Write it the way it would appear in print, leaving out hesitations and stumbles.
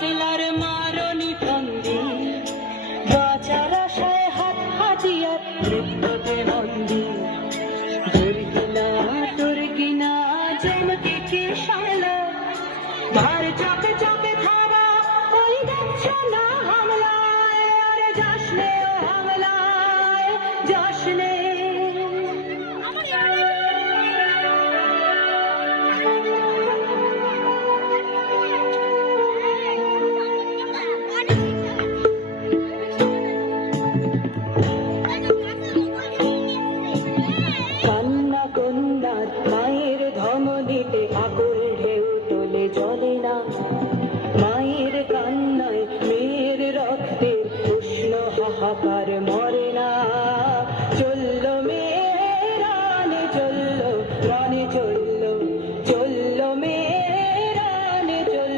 কাফেলার মারণি ফন্দি, বাঁচার আশায় হাত হাতিয়ার মৃত্যুতে বন্দি। দুর্গিনা জমকে কে সামলা, ঘর চাপে চাপে থাবা ওই দেখছো না হামলায়। আরে জশ্নে ও হামলায়, জশ্নে